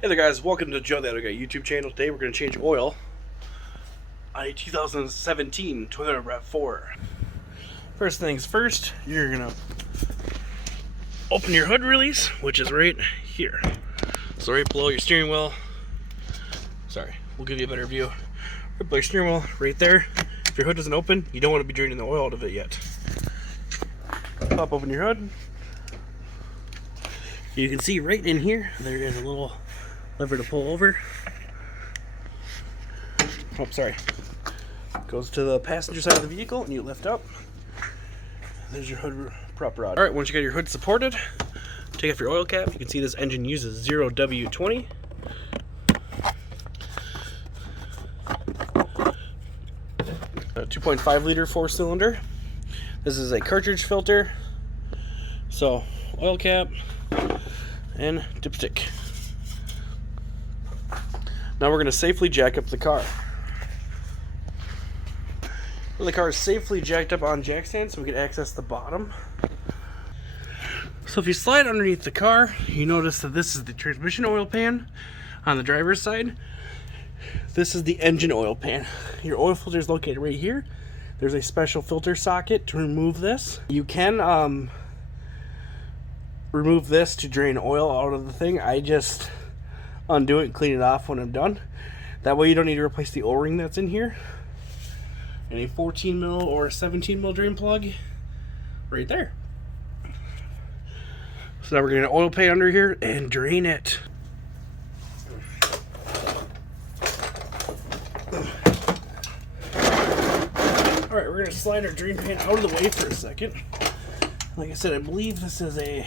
Hey there guys, welcome to Joe the Other Guy YouTube channel. Today we're going to change oil on a 2017 Toyota RAV4. First things first, you're going to open your hood release, which is right here. So right below your steering wheel. Sorry, we'll give you a better view. Right below your steering wheel, right there. If your hood isn't open, you don't want to be draining the oil out of it yet. Pop open your hood. You can see right in here, there is a little lever to pull over. Oh, sorry. Goes to the passenger side of the vehicle and you lift up. There's your hood prop rod. Alright, once you got your hood supported, take off your oil cap. You can see this engine uses 0W20. A 2.5 liter 4-cylinder. This is a cartridge filter. So, oil cap and dipstick. Now we're going to safely jack up the car. When the car is safely jacked up on jack stand so we can access the bottom. So if you slide underneath the car, you notice that this is the transmission oil pan on the driver's side. This is the engine oil pan. Your oil filter is located right here. There's a special filter socket to remove this. You can remove this to drain oil out of the thing. I just undo it and clean it off when I'm done. That way you don't need to replace the O-ring that's in here. And a 14 mil or a 17 mil drain plug right there. So now we're going to oil pan under here and drain it. Alright, we're going to slide our drain pan out of the way for a second. Like I said, I believe this is a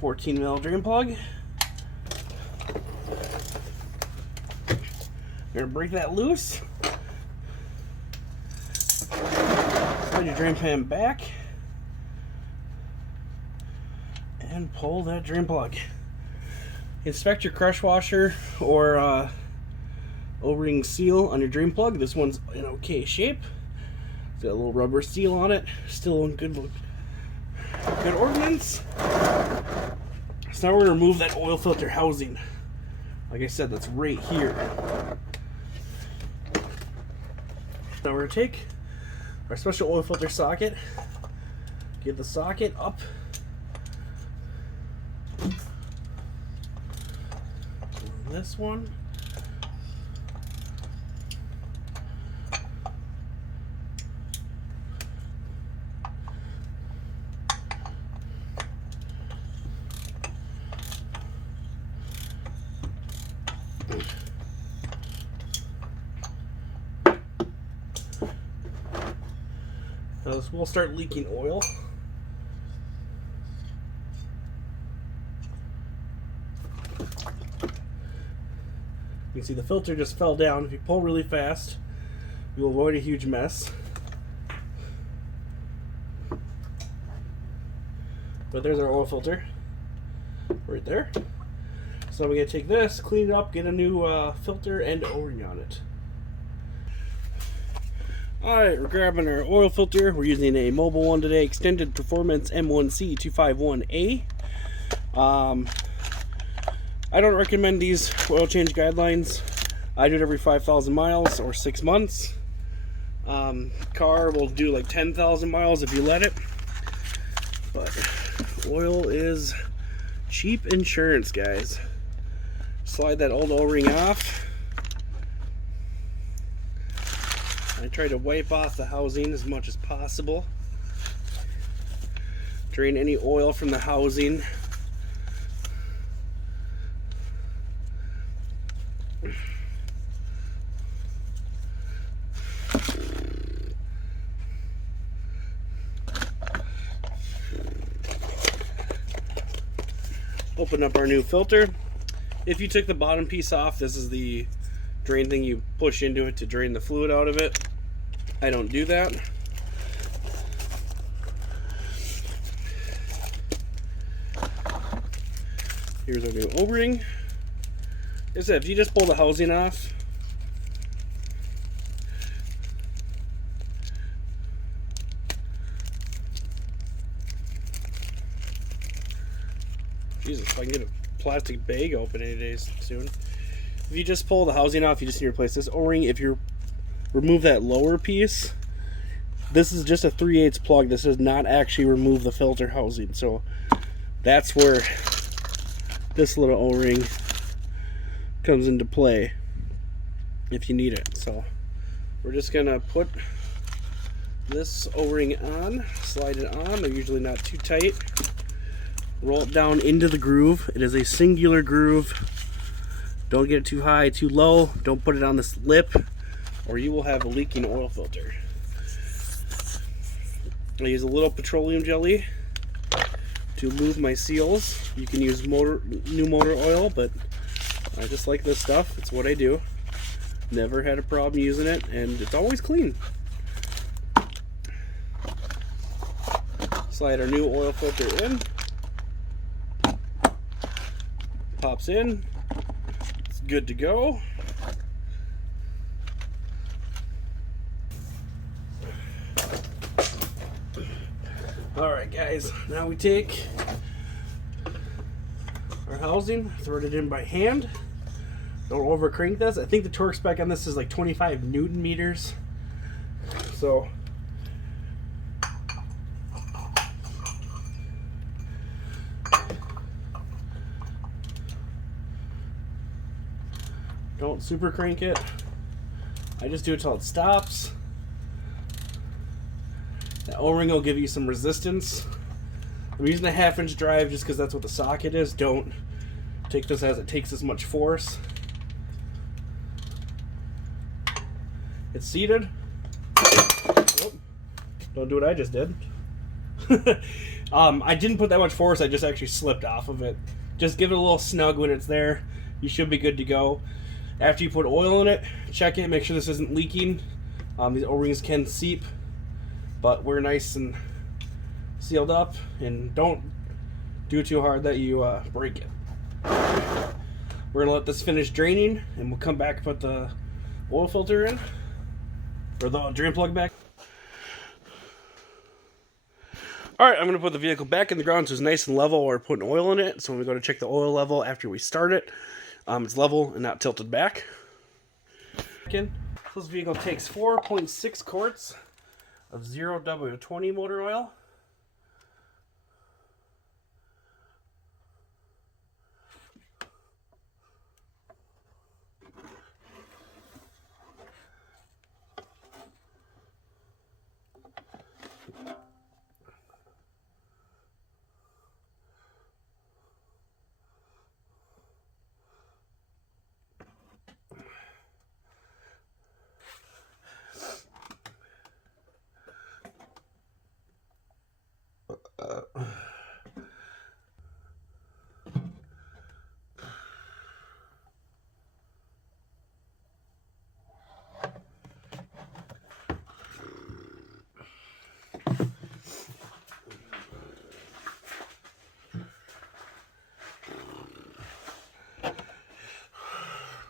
14 mil drain plug. You're going to break that loose. Slide your drain pan back. And pull that drain plug. Inspect your crush washer or O-ring seal on your drain plug. This one's in okay shape. It's got a little rubber seal on it. Still in good ordnance. So now we're going to remove that oil filter housing. Like I said, that's right here. Now we're going to take our special oil filter socket, get the socket up, this one, now this will start leaking oil. You can see the filter just fell down. If you pull really fast, you'll avoid a huge mess. But there's our oil filter right there. So we're going to take this, clean it up, get a new filter and O-ring on it. Alright, we're grabbing our oil filter. We're using a mobile one today, Extended Performance M1C251A. I don't recommend these oil change guidelines. I do it every 5,000 miles or 6 months. Car will do like 10,000 miles if you let it. But oil is cheap insurance, guys. Slide that old O-ring off. I try to wipe off the housing as much as possible. Drain any oil from the housing. Open up our new filter. If you took the bottom piece off, this is the drain thing you push into it to drain the fluid out of it. I don't do that. Here's our new O-ring. Like I said, if you just pull the housing off, Jesus, if I can get a plastic bag open any day soon. If you just pull the housing off, you just need to replace this O-ring. If you remove that lower piece, this is just a 3/8 plug. This does not actually remove the filter housing. So that's where this little O-ring comes into play if you need it. So we're just gonna put this O-ring on, slide it on. They're usually not too tight. Roll it down into the groove. It is a singular groove. Don't get it too high, too low. Don't put it on this lip, or you will have a leaking oil filter. I use a little petroleum jelly to lube my seals. You can use new motor oil, but I just like this stuff. It's what I do. Never had a problem using it, and it's always clean. Slide our new oil filter in. Pops in. It's good to go. Alright guys, now we take our housing, throw it in by hand. Don't over crank this. I think the torque spec on this is like 25 Newton meters. So don't super crank it. I just do it till it stops. The O-ring will give you some resistance. I'm using a 1/2-inch drive just because that's what the socket is. Don't take this as it takes as much force. It's seated. Oh, don't do what I just did. I didn't put that much force. I just actually slipped off of it. Just give it a little snug when it's there. You should be good to go. After you put oil in it, check it. Make sure this isn't leaking. These O-rings can seep, but we're nice and sealed up, and don't do it too hard that you break it. We're gonna let this finish draining, and we'll come back and put the oil filter in, or the drain plug back. Alright, I'm gonna put the vehicle back in the ground so it's nice and level while we're putting oil in it. So when we go to check the oil level after we start it, it's level and not tilted back. This vehicle takes 4.6 quarts of 0W20 motor oil.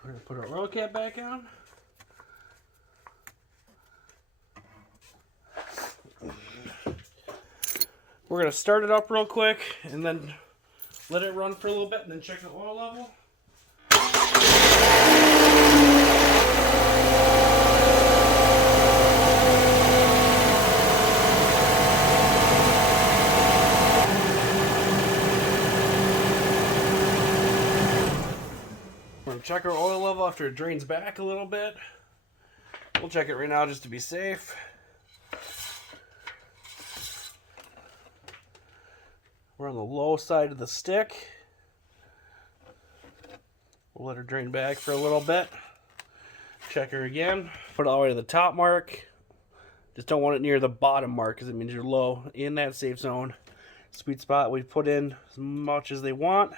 We're going to put our oil cap back on. We're going to start it up real quick and then let it run for a little bit and then check the oil level. We're going to check our oil level after it drains back a little bit. We'll check it right now just to be safe. We're on the low side of the stick. We'll let her drain back for a little bit. Check her again. Put it all the way to the top mark. Just don't want it near the bottom mark because it means you're low in that safe zone. Sweet spot, we put in as much as they want.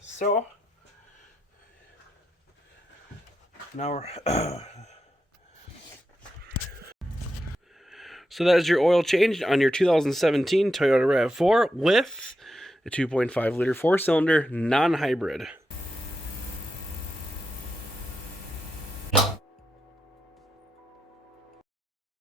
So, now we're... So that is your oil change on your 2017 Toyota RAV4 with a 2.5 liter 4-cylinder non-hybrid.